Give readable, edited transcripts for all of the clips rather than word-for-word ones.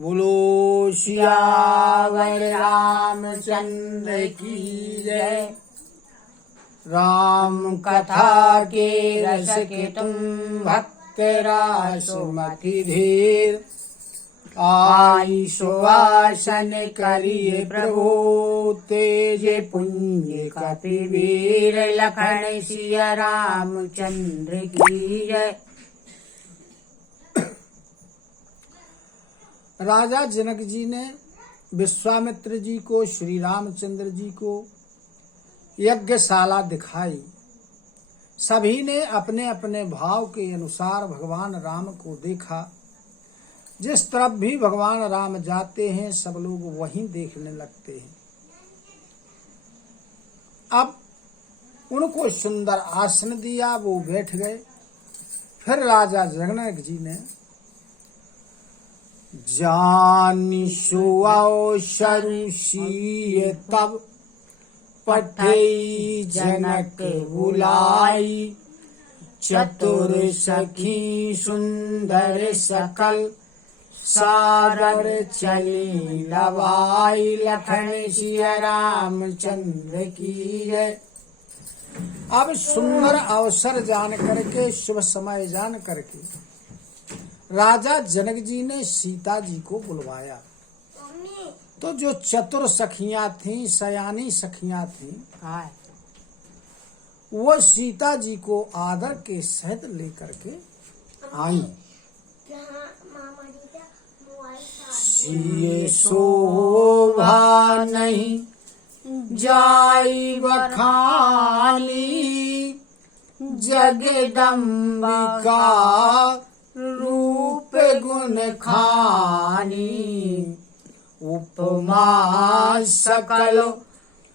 बोलो सियावर रामचंद्र की जय। राम कथा के रस के तुम भक्त रासुमति धीर। आई सुवासन करिए प्रभु तेज पुण्य कपिवीर। लखन सिया रामचंद्र की जय। राजा जनक जी ने विश्वामित्र जी को श्री रामचंद्र जी को यज्ञशाला दिखाई। सभी ने अपने अपने भाव के अनुसार भगवान राम को देखा। जिस तरफ भी भगवान राम जाते हैं सब लोग वहीं देखने लगते हैं। अब उनको सुंदर आसन दिया, वो बैठ गए। फिर राजा जनक जी ने जानी सुअवसर सिय तब पठई जनक बुलाई। चतुर सखी सुंदर सकल सादर चली लवाई। लखन सिया रामचंद्र की जय। अब सुंदर अवसर जान करके, शुभ समय जान करके राजा जनक जी ने सीता जी को बुलवाया। तो जो चतुर सखियां थीं, सयानी सखियां थीं, वो सीता जी को आदर के सहित लेकर के आई। सिए शोभा नहीं जाई बखानी। जगदम्बिका रूप गुण खानी। उपमा सकल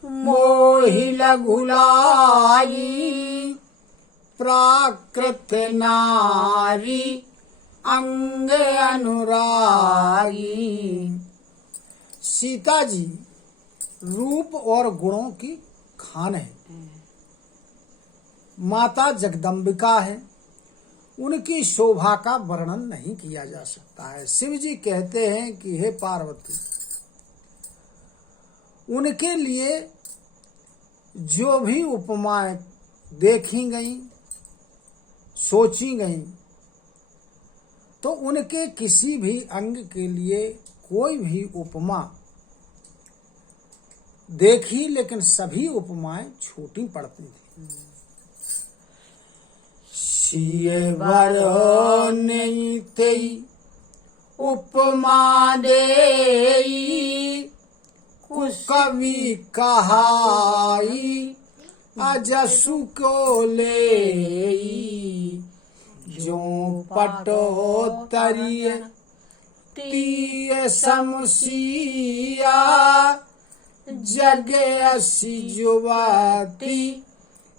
मोहि लघुलाई। प्राकृत नारी अंग अनुरागी। सीता जी रूप और गुणों की खान है। माता जगदम्बिका है। उनकी शोभा का वर्णन नहीं किया जा सकता है। शिव जी कहते हैं कि हे पार्वती, उनके लिए जो भी उपमाएं देखी गई, सोची गई, तो उनके किसी भी अंग के लिए कोई भी उपमा देखी, लेकिन सभी उपमाएं छोटी पड़ती थी। सिए वर नहीं उपमा देई। कवि कहाई अजसु को लेई। जो पटोतरिय तीय समसिया। जगे असी जुवाती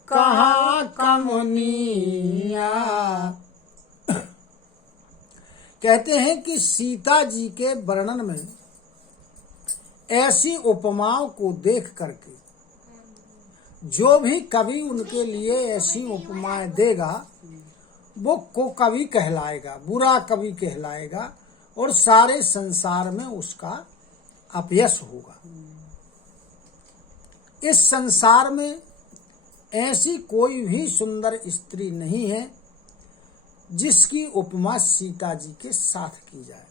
कहाँ कमनिया। कहते हैं कि सीता जी के वर्णन में ऐसी उपमाओं को देख करके जो भी कवि उनके लिए ऐसी उपमाएं देगा वो को कवि कहलाएगा, बुरा कवि कहलाएगा और सारे संसार में उसका अपयश होगा। इस संसार में ऐसी कोई भी सुंदर स्त्री नहीं है जिसकी उपमा सीता जी के साथ की जाए।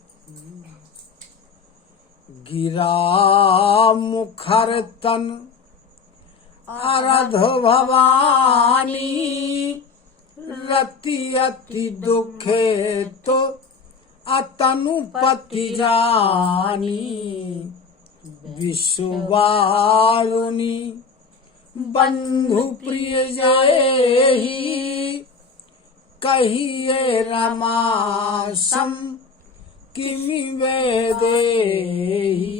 गिरा मुखर तन आराध भवानी। रति अति दुखे तो अतनुपति जानी। विश्ववारुणी बंधु प्रिय जयहि। कहिए रमासम किमि वेदेहि।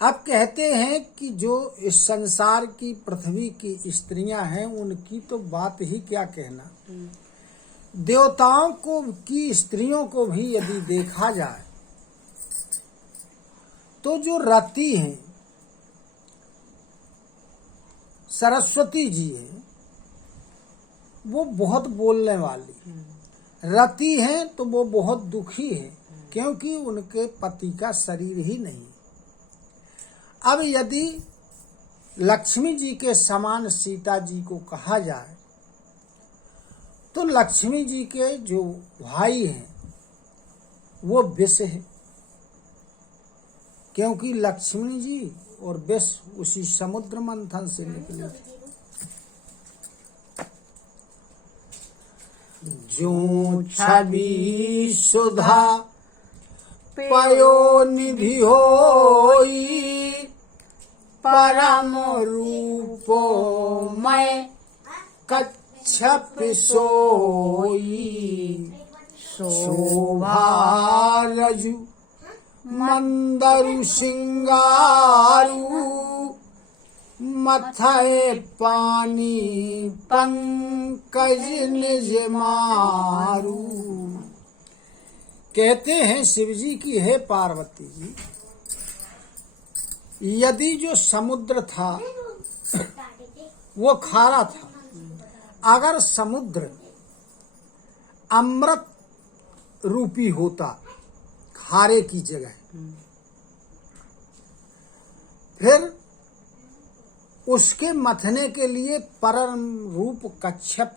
अब कहते हैं कि जो इस संसार की पृथ्वी की स्त्रियां हैं उनकी तो बात ही क्या कहना। देवताओं को की स्त्रियों को भी यदि देखा जाए तो जो रति हैं, सरस्वती जी हैं, वो बहुत बोलने वाली। रति हैं तो वो बहुत दुखी है। क्योंकि उनके पति का शरीर ही नहीं। अब यदि लक्ष्मी जी के समान सीता जी को कहा जाए तो लक्ष्मी जी के जो भाई हैं वो विष है, क्योंकि लक्ष्मी जी और विष उसी समुद्र मंथन से निकले थे। जो छवि सुधा पयो निधि होई, परम रूपो मैं कच्छप सोई। शोभा रजु मंदरु सिंगारू, मथाए पानी पंकज निज मारू। कहते हैं शिव जी की हे पार्वती जी, यदि जो समुद्र था वो खारा था, अगर समुद्र अमृत रूपी होता खारे की जगह, फिर उसके मथने के लिए परम रूप कच्छप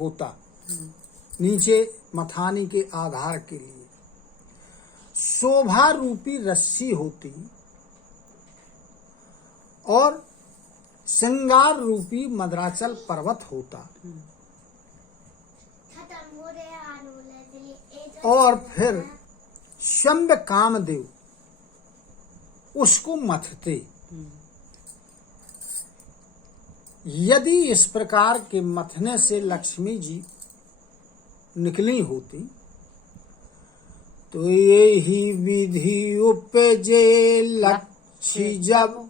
होता, नीचे मथानी के आधार के लिए शोभा रूपी रस्सी होती और श्रृंगार रूपी मद्राचल पर्वत होता, और फिर शंभ कामदेव उसको मथते। यदि इस प्रकार के मथने से लक्ष्मी जी निकली होती तो यही विधि उपजे लक्ष्य जब,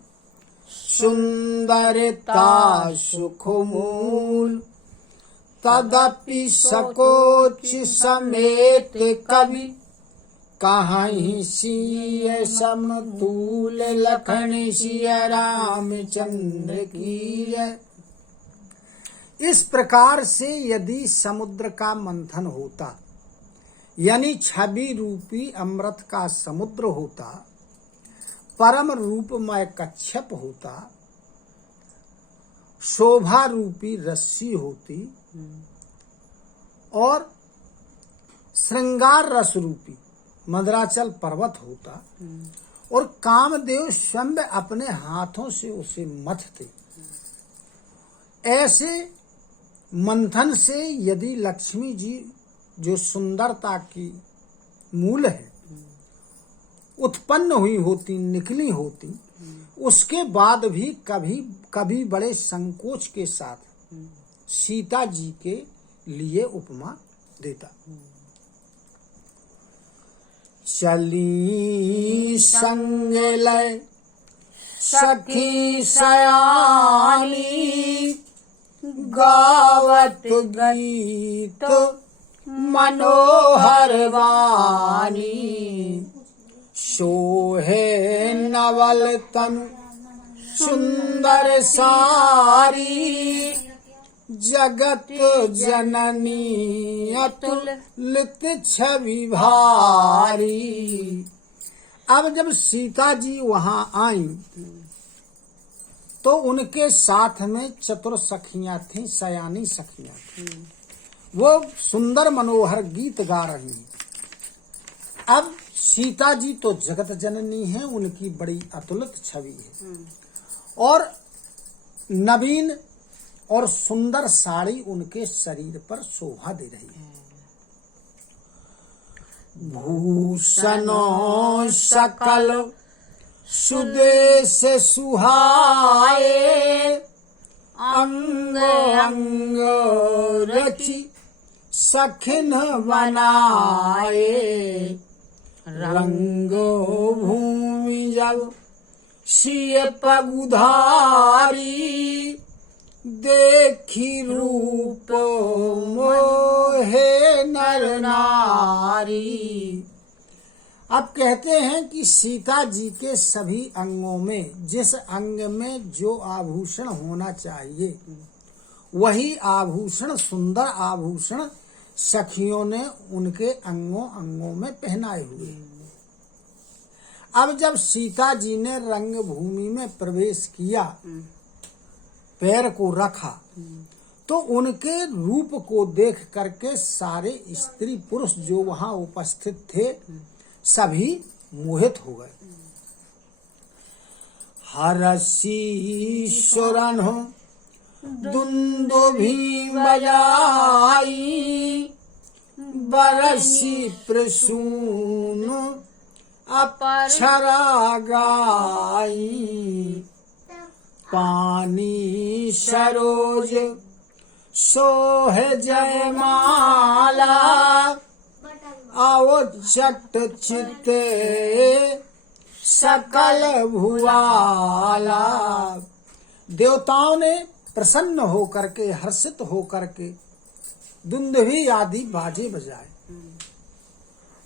सुंदरता सुख मूल, तदपि सकोच समेत कवि, कहीं सिय समतूल लखन सिय रामचंद्र की जय। इस प्रकार से यदि समुद्र का मंथन होता, यानी छवि रूपी अमृत का समुद्र होता, परम रूपमय कच्छप होता, शोभा रूपी रस्सी होती और श्रृंगार रस रूपी मद्राचल पर्वत होता, और कामदेव स्वयं अपने हाथों से उसे मथते। ऐसे मंथन से यदि लक्ष्मी जी जो सुंदरता की मूल है उत्पन्न हुई होती, निकली होती, उसके बाद भी कभी बड़े संकोच के साथ सीता जी के लिए उपमा देता। चली संग लय सखी सयानी, गावत गीत मनोहर वाणी, सोहे नवल तनु सुंदर सारी, जगत जननी अतुलित छवि भारी। अब जब सीता जी वहां आई तो उनके साथ में चतुर सखियां थीं, सयानी सखियां थीं, वो सुंदर मनोहर गीत गा रही हैं। अब सीता जी तो जगत जननी है, उनकी बड़ी अतुलित छवि है और नवीन और सुंदर साड़ी उनके शरीर पर शोभा दे रही है। भूषणों सकल सुदेश सुहाए, अंग अंग रचि सखिन बनाए, रंगो भूमि जल सिय पगुधारी, देखी रूप मोहे नर नारी। अब कहते हैं कि सीता जी के सभी अंगों में, जिस अंग में जो आभूषण होना चाहिए वही आभूषण, सुंदर आभूषण सखियों ने उनके अंगों अंगों में पहनाए हुए। अब जब सीता जी ने रंग भूमि में प्रवेश किया, पैर को रखा, तो उनके रूप को देख करके सारे स्त्री पुरुष जो वहां उपस्थित थे सभी मोहित हो गए। हरसी सुरन हो दुंदुभि बजाई, बरसी प्रसून अप्सरा गाई, पानी सरोज सोह जयमाला, आओ चट चिते सकल भुवाला। देवताओं ने प्रसन्न होकर के, हर्षित होकर के दुंदुभि आदि बाजे बजाए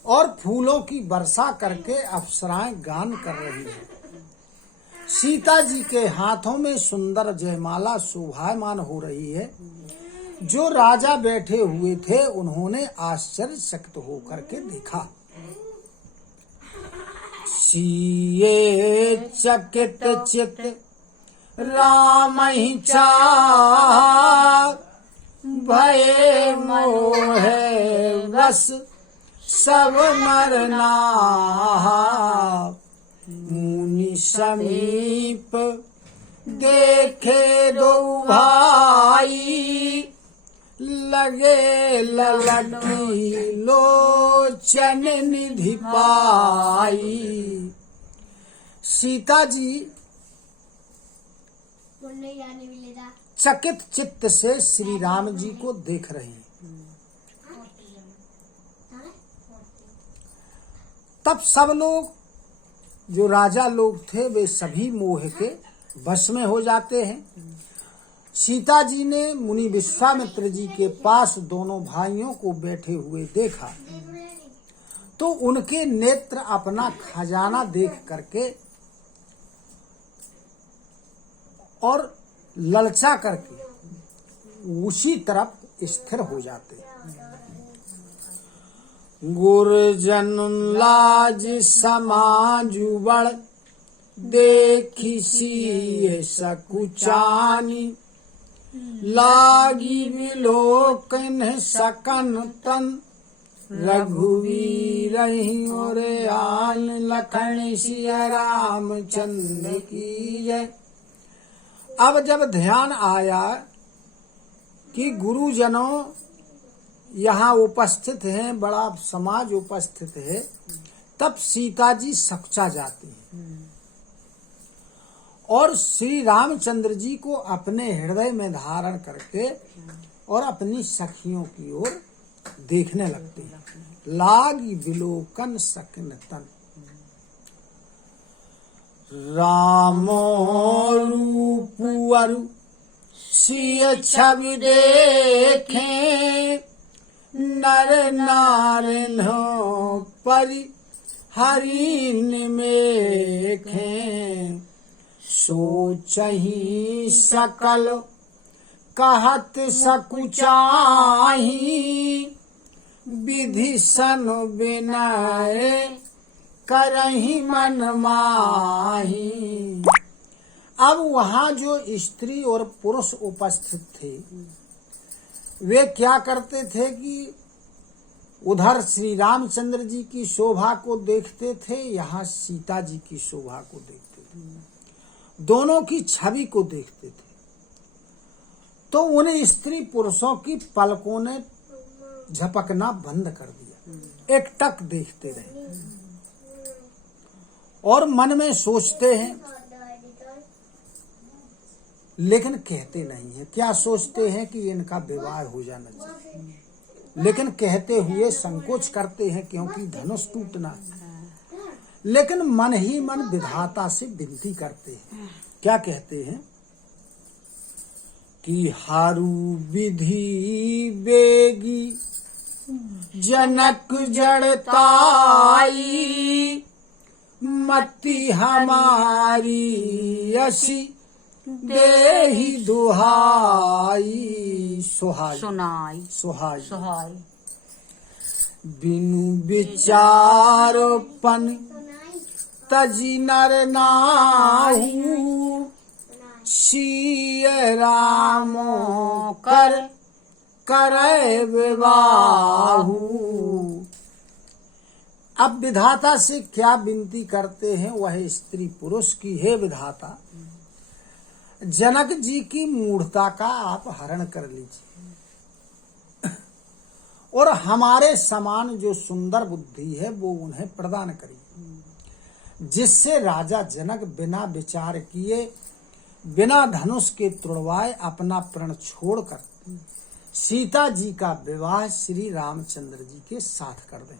और फूलों की वर्षा करके अप्सराएं गान कर रही हैं। सीता जी के हाथों में सुंदर जयमाला शोभायमान हो रही है। जो राजा बैठे हुए थे उन्होंने आश्चर्यचकित होकर के देखा। सिए चकित चित राम ही चाह, भये मोहे बस सब नर नाहा। मुनि समीप देखे दो भाई, लगे ललकी लोचन निधि पाई। सीता जी चकित चित्त से श्री राम जी को देख रहे हैं। तब सब लोग जो राजा लोग थे वे सभी मोह के वश में हो जाते हैं। सीता जी ने मुनि विश्वामित्र जी के पास दोनों भाइयों को बैठे हुए देखा तो उनके नेत्र अपना खजाना देख करके और ललचा करके उसी तरफ स्थिर हो जाते। गुरजन लाज समाजु बड़, देखी सी सकुचानी, लागी विलोकन सकन तन, रघुवीर और आन लखन सिया रामचंद्र की जय। अब जब ध्यान आया कि गुरुजनों यहाँ उपस्थित हैं, बड़ा समाज उपस्थित है, तब सीता जी सकुचा जाती हैं और श्री रामचंद्र जी को अपने हृदय में धारण करके और अपनी सखियों की ओर देखने लगते हैं। लागी विलोकन सकन तन, रामो रूपुअरु सिय छवि देखे, नर नारिन हो परि हरि निमेखे। सोचहि सकल कहत सकुचाही, विधि सन विनय करहि मन माही। अब वहाँ जो स्त्री और पुरुष उपस्थित थे वे क्या करते थे कि उधर श्री रामचंद्र जी की शोभा को देखते थे, यहाँ सीता जी की शोभा को देखते थे, दोनों की छवि को देखते थे। तो उन स्त्री पुरुषों की पलकों ने झपकना बंद कर दिया, एक टक देखते रहे और मन में सोचते हैं लेकिन कहते नहीं है। क्या सोचते हैं कि इनका विवाह हो जाना चाहिए, लेकिन कहते हुए संकोच करते हैं क्योंकि धनुष टूटना। लेकिन मन ही मन विधाता से विनती करते हैं। क्या कहते हैं कि हारू विधि बेगी जनक जड़ताई, मति हमारी यसी देहि दुहाई। सोहाई सुनाई सोहाई सोहाई बिनु विचारोपन तजी नर नाहू सिय रामो करे विवाहू। अब विधाता से क्या विनती करते हैं वह स्त्री पुरुष की, हे विधाता जनक जी की मूढ़ता का आप हरण कर लीजिए और हमारे समान जो सुंदर बुद्धि है वो उन्हें प्रदान करिए, जिससे राजा जनक बिना विचार किए बिना धनुष के तुड़वाए अपना प्रण छोड़कर सीता जी का विवाह श्री रामचंद्र जी के साथ कर दें।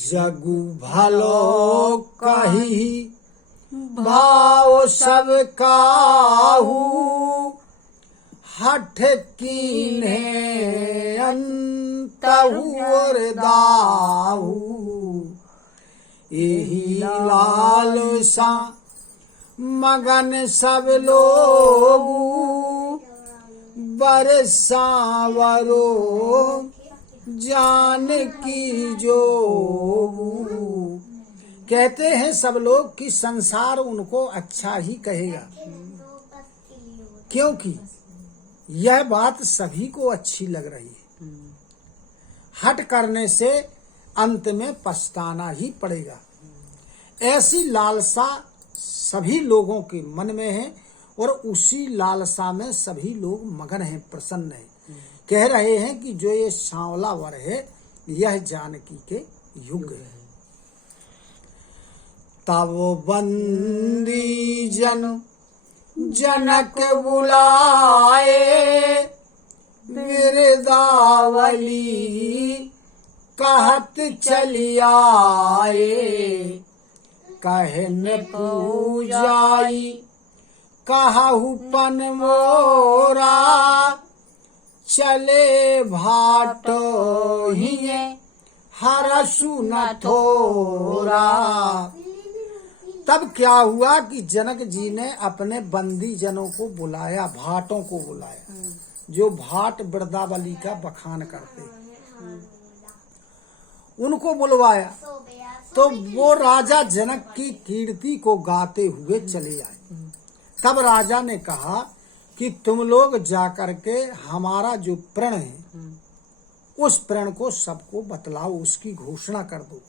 जगु भलो कही भाव सब काहू हठ कीन्हे अंतहु और दाहू। यही लालसा मगन सब लोग बरसावरो जान की जो। कहते हैं सब लोग कि संसार उनको अच्छा ही कहेगा, क्योंकि यह बात सभी को अच्छी लग रही है। हट करने से अंत में पछताना ही पड़ेगा, ऐसी लालसा सभी लोगों के मन में है और उसी लालसा में सभी लोग मगन हैं, प्रसन्न हैं। कह रहे हैं कि जो ये सांवला वर है यह जानकी के युग है। तब बंदी जनक बुलाए बिरदावली कहत चली आए। कहन पूजाई कहु पन मोरा चले भाटो हिये हरसु न थोरा। तब क्या हुआ कि जनक जी ने अपने बंदी जनों को बुलाया, भाटों को बुलाया, जो भाट बिरदावली का बखान करते हैं, उनको बुलवाया। तो वो राजा जनक की कीर्ति को गाते हुए चले आए। तब राजा ने कहा कि तुम लोग जाकर के हमारा जो प्रण है उस प्रण को सबको बतलाओ, उसकी घोषणा कर दो।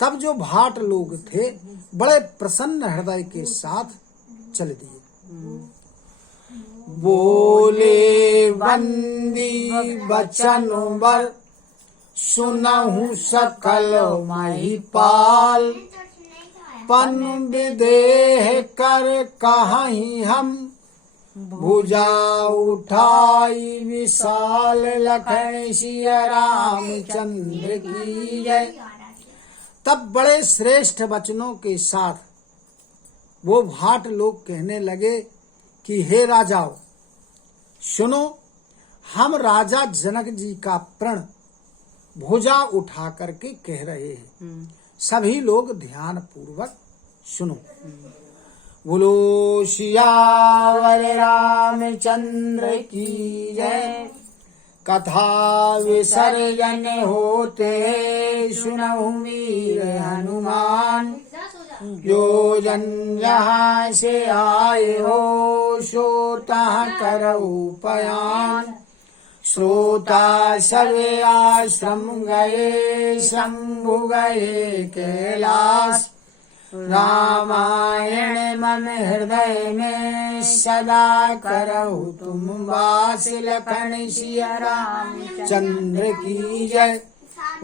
तब जो भाट लोग थे बड़े प्रसन्न हृदय के साथ चल दिए। बोले बंदी बचन बर सुनहु सकल महिपाल। पन विदेह कर कहीं हम भुजा उठाई विशाल लखन सिया रामचंद्र की जय। तब बड़े श्रेष्ठ वचनों के साथ वो भाट लोग कहने लगे कि हे राजाओ सुनो, हम राजा जनक जी का प्रण भुजा उठा करके कह रहे हैं, सभी लोग ध्यान पूर्वक सुनो। बोलो सियावर रामचंद्र की जय। कथा विसर्जन होते सुनहु वीर हनुमान। जो जन यहाँ से आए हो सोता करऊ पयान। श्रोता सवे आश्रम गए शंभु गए कैलाश। रामायण मन हृदय में सदा करहु तुम वास। लखन सिया रामचंद्र की जय।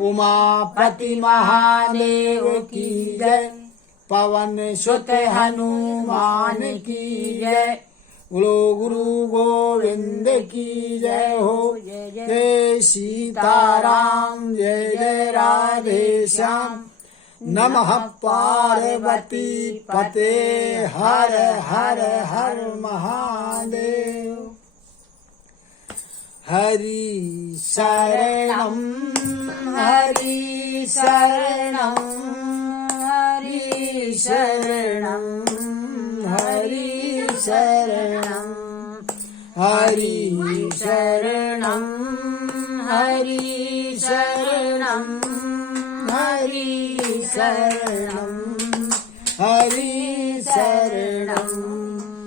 उमापति महादेव की जय। पवन सुत हनुमान की जय। बोलो गुरु गोविंद की जय हो। जय सीताराम जय जय राधे श्याम। नमः पार्वती पते हर हर हर महादेव। हरि शरणम हरि शरणम हरि शरणम हरि शरणम हरि शरणम हरि शरणं हरि शरणं हरि शरणं